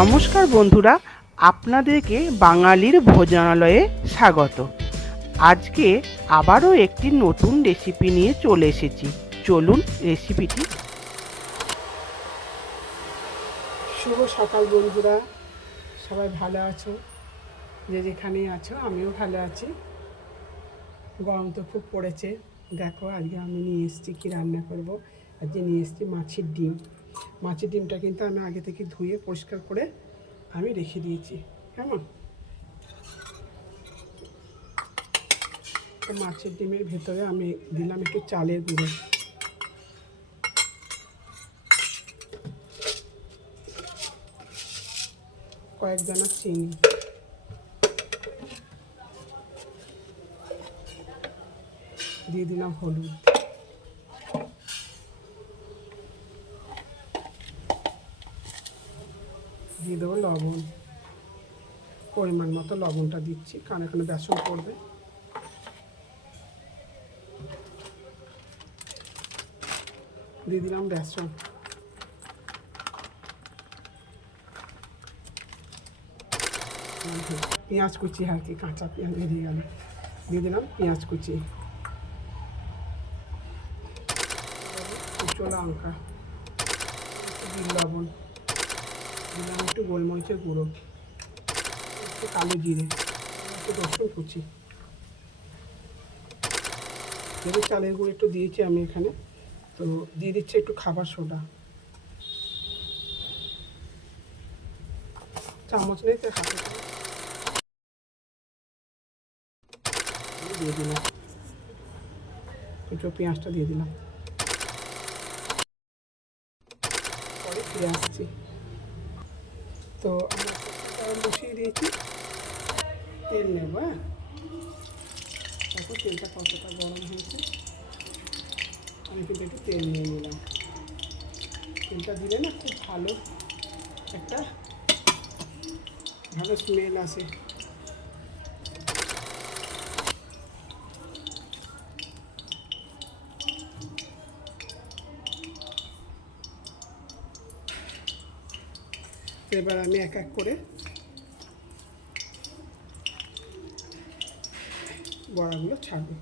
নমস্কার বন্ধুরা, আপনাদেরকে বাঙালির ভোজনালয়ে স্বাগত। আজকে আবারও একটি নতুন রেসিপি নিয়ে চলে এসেছি। চলুন রেসিপিটি শুভ সকাল বন্ধুরা, সবাই ভালো আছো? যে যেখানে আছো, আমিও ভালো আছি। গরম তো খুব পড়েছে। দেখো, আজকে আমি নিয়ে এসেছি কী রান্না করব? আজকে নিয়ে এসেছি মাছের ডিম। মাছের ডিমটা কিন্তু আমি আগে থেকে ধুয়ে পরিষ্কার করে আমি রেখে দিয়েছি। কেমন? মাছের ডিমের ভেতরে আমি দিলাম একটু চালের গুঁড়ো। কয়েক দানা চিনি। দিয়ে দিলাম হলুদ। দিয়ে দেবো লবণ, পরিমাণ মতো লবণটা দিচ্ছি, কারণ এখানে বেসন পড়বে। দিয়ে দিলাম বেসন। পেঁয়াজ কুচি আর কি, কাঁচা পেঁয়াজ বেরিয়ে গেল। দিয়ে দিলাম পেঁয়াজ কুচি। কুচো লঙ্কা লবণ। দিলাম একটু গোলমরিচের গুঁড়ো, একটু কালো জিরে, একটু রসুন কুচি। যেহেতু চালের গুঁড়ো একটু দিয়েছি আমি এখানে। তো দিয়ে দিচ্ছি একটু খাবার সোডা। চামচ নেই তো হাতে। দিয়ে দিলাম। কুচো পেঁয়াজটা দিয়ে দিলাম। পরে ফিরে আসছি। তো বসিয়ে দিয়েছি। তেল নেব হ্যাঁ? দেখো তেলটা কতটা গরম হয়েছে? আমি কিন্তু একটু তেল নিয়ে নিলাম। তেলটা দিলে না খুব ভালো একটা ভালো স্মেল আসে। এবার আমি এক এক করে বড়াগুলো ছাড়বো।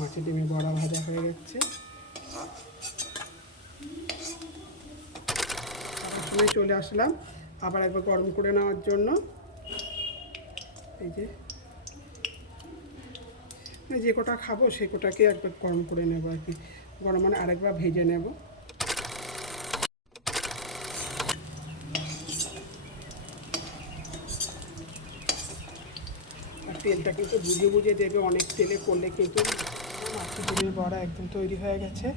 মাছের ডিমে বড়া ভাজা হয়ে যাচ্ছে চলে আসলাম আবার একবার গরম করে নেওয়ার জন্য। এই যে মানে যে কটা খাব সে কটাকে একবার গরম করে নেব আর কি। গরম মানে আরেকবার ভেজে নেব। আর তেলটা কিন্তু বুঝে বুঝে দেবে, অনেক তেলে করলে কিন্তু ডিমের বড়া একদম তৈরি হয়ে গেছে।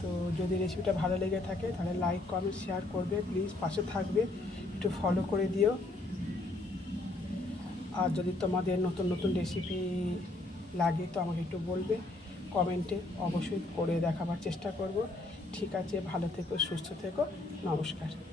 তো যদি রেসিপিটা ভালো লেগে থাকে, তাহলে লাইক কমেন্ট শেয়ার করবে। প্লিজ পাশে থাকবে। একটু ফলো করে দিও। আর যদি তোমাদের নতুন নতুন রেসিপি লাগে, তো আমাকে একটু বলবে। কমেন্টে অবশ্যই করে দেখাবার চেষ্টা করব। ঠিক আছে, ভালো থেকো, সুস্থ থেকো। নমস্কার।